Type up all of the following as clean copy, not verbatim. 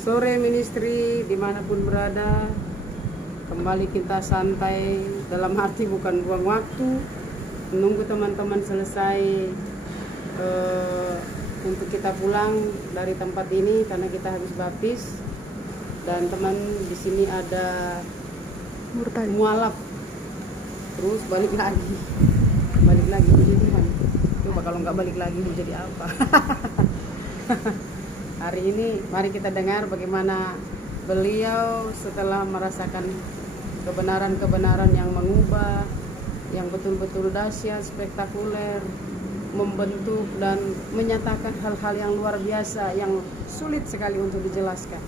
Sore ministry dimanapun berada, kembali kita santai, dalam arti bukan buang waktu, menunggu teman-teman selesai untuk kita pulang dari tempat ini karena kita habis baptis. Dan teman di sini ada mualaf, terus balik lagi puji Tuhan. Coba kalau nggak balik lagi mau jadi apa? Hari ini mari kita dengar bagaimana beliau setelah merasakan kebenaran-kebenaran yang mengubah, yang betul-betul dahsyat, spektakuler, membentuk dan menyatakan hal-hal yang luar biasa yang sulit sekali untuk dijelaskan.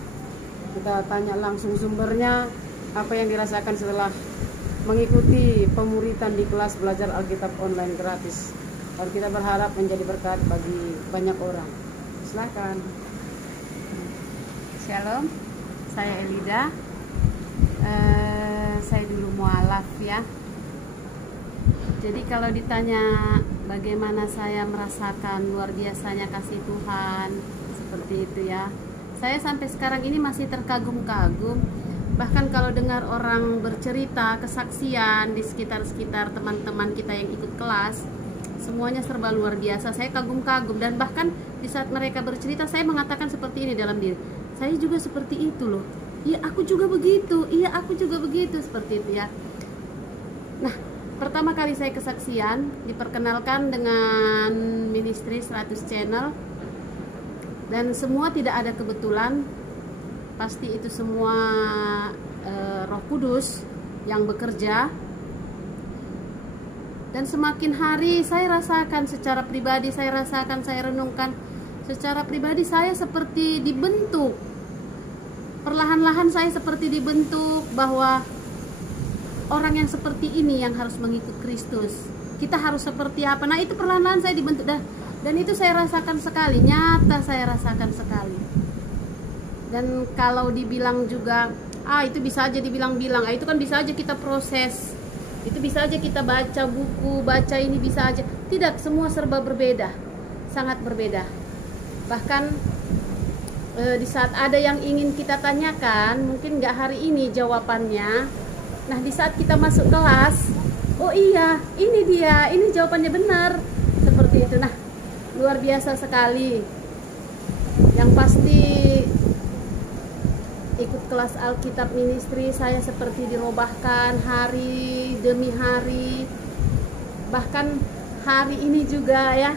Kita tanya langsung sumbernya, apa yang dirasakan setelah mengikuti pemuritan di kelas belajar Alkitab online gratis. Dan kita berharap menjadi berkat bagi banyak orang. Silakan. Shalom, saya Elida. Saya dulu mualaf ya. Jadi kalau ditanya bagaimana saya merasakan luar biasanya kasih Tuhan, seperti itu ya. Saya sampai sekarang ini masih terkagum-kagum. Bahkan kalau dengar orang bercerita kesaksian di sekitar-sekitar teman-teman kita yang ikut kelas, semuanya serba luar biasa. Saya kagum-kagum, dan bahkan di saat mereka bercerita saya mengatakan seperti ini dalam diri, saya juga seperti itu loh. Iya, aku juga begitu. Iya, aku juga begitu, seperti itu ya. Nah, pertama kali saya kesaksian diperkenalkan dengan ministry 100 channel, dan semua tidak ada kebetulan. Pasti itu semua Roh Kudus yang bekerja. Dan semakin hari saya rasakan secara pribadi, saya renungkan secara pribadi, saya seperti dibentuk. Perlahan-lahan saya seperti dibentuk bahwa orang yang seperti ini yang harus mengikut Kristus. Kita harus seperti apa? Nah, itu perlahan-lahan saya dibentuk dan itu saya rasakan sekali, nyata saya rasakan sekali. Dan kalau dibilang juga, itu bisa aja dibilang-bilang, itu kan bisa aja kita proses. Itu bisa aja kita baca buku, baca ini bisa aja. Tidak, semua serba berbeda, sangat berbeda. Bahkan di saat ada yang ingin kita tanyakan, mungkin nggak hari ini jawabannya. Nah, di saat kita masuk kelas, oh iya, ini dia, ini jawabannya benar, seperti itu. Nah, luar biasa sekali. Yang pasti ikut kelas Alkitab Ministry, saya seperti dirobahkan hari demi hari. Bahkan hari ini juga ya,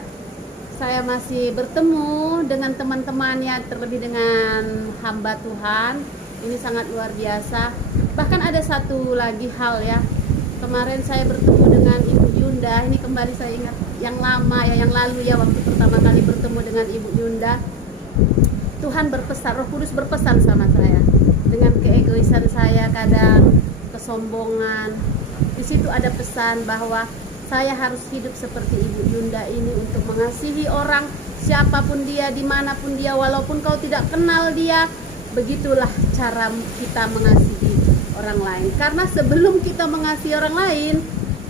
saya masih bertemu dengan teman-teman ya, terlebih dengan hamba Tuhan. Ini sangat luar biasa. Bahkan ada satu lagi hal ya, kemarin saya bertemu dengan Ibu Yunda. Ini kembali saya ingat yang lama ya, yang lalu ya, waktu pertama kali bertemu dengan Ibu Yunda. Tuhan berpesan, Roh Kudus berpesan sama saya. Dengan keegoisan saya, kadang kesombongan, di situ ada pesan bahwa saya harus hidup seperti Ibu Yunda ini untuk mengasihi orang, siapapun dia, dimanapun dia, walaupun kau tidak kenal dia. Begitulah cara kita mengasihi orang lain. Karena sebelum kita mengasihi orang lain,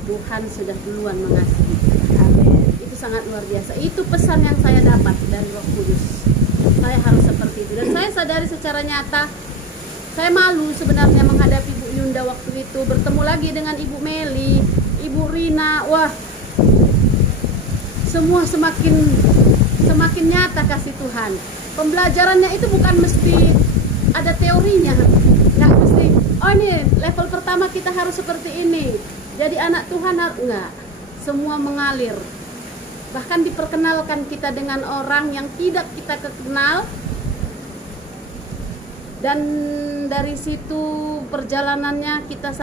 Tuhan sudah duluan mengasihi. Amin. Itu sangat luar biasa. Itu pesan yang saya dapat dari Roh Kudus. Saya harus seperti itu. Dan saya sadari secara nyata, saya malu sebenarnya menghadapi Ibu Yunda waktu itu. Bertemu lagi dengan Ibu Meli, Ibu Rina. Wah, semua semakin nyata kasih Tuhan. Pembelajarannya itu bukan mesti ada teorinya, nggak mesti, oh ini level pertama kita harus seperti ini, jadi anak Tuhan harus, enggak, semua mengalir. Bahkan diperkenalkan kita dengan orang yang tidak kita kenal, dan dari situ perjalanannya kita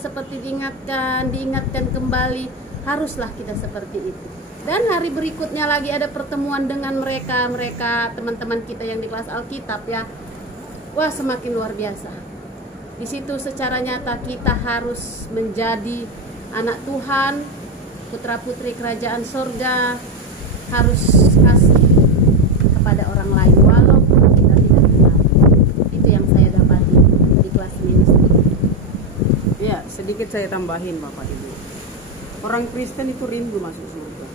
seperti diingatkan kembali, haruslah kita seperti itu. Dan hari berikutnya lagi ada pertemuan dengan mereka teman-teman kita yang di kelas Alkitab ya. Wah, semakin luar biasa. Di situ secara nyata kita harus menjadi anak Tuhan, putra-putri kerajaan sorga, harus kasih kepada orang lain walaupun kita tidak kenal. Itu yang saya dapati di kelas ministry. Ya, sedikit saya tambahin Bapak Ibu. Orang Kristen itu rindu masuk surga.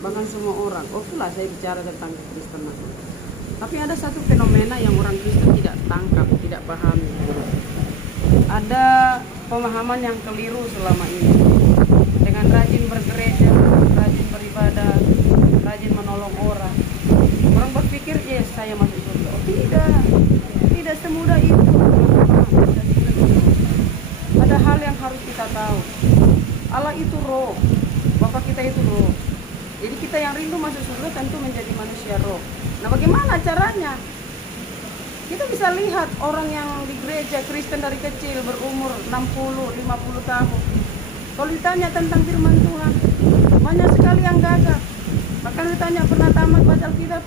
Bahkan semua orang, oke lah saya bicara tentang Kristen masuk. Tapi ada satu fenomena yang orang Kristen tidak tangkap, tidak pahami. Ada pemahaman yang keliru selama ini. Dengan rajin bergereja, rajin beribadah, rajin menolong orang, orang berpikir, yes, saya masuk surga. Oh, tidak semudah itu. Ada hal yang harus kita tahu. Allah itu roh, Bapa kita itu roh. Jadi kita yang rindu masuk surga tentu menjadi manusia roh. Nah, bagaimana caranya? Kita bisa lihat orang yang di gereja Kristen dari kecil berumur 60, 50 tahun. Kalau ditanya tentang firman Tuhan, banyak sekali yang gagap. Bahkan ditanya pernah tamat baca Alkitab,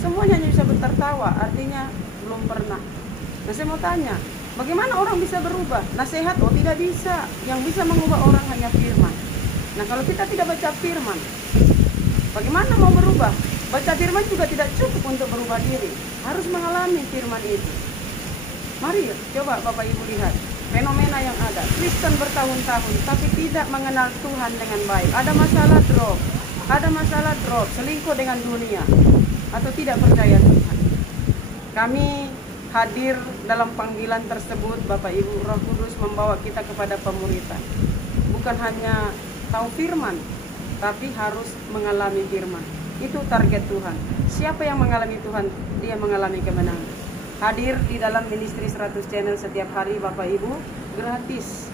semuanya hanya bisa tertawa, artinya belum pernah. Nah, saya mau tanya, bagaimana orang bisa berubah? Nasihat, oh tidak bisa. Yang bisa mengubah orang hanya firman. Nah, kalau kita tidak baca firman, bagaimana mau berubah? Baca firman juga tidak cukup untuk berubah diri. Harus mengalami firman itu. Mari coba Bapak Ibu lihat fenomena yang ada. Kristen bertahun-tahun tapi tidak mengenal Tuhan dengan baik. Ada masalah drop, selingkuh dengan dunia, atau tidak percaya Tuhan. Kami hadir dalam panggilan tersebut, Bapak Ibu. Roh Kudus membawa kita kepada pemuritan. Bukan hanya tahu firman, tapi harus mengalami firman. Itu target Tuhan. Siapa yang mengalami Tuhan, dia mengalami kemenangan. Hadir di dalam ministry 100 channel setiap hari, Bapak Ibu, gratis.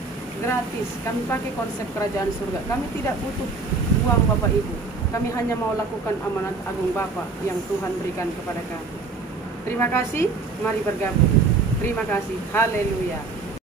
Kami pakai konsep kerajaan surga. Kami tidak butuh uang, Bapak Ibu. Kami hanya mau lakukan amanat agung Bapa yang Tuhan berikan kepada kami. Terima kasih, mari bergabung. Terima kasih, haleluya.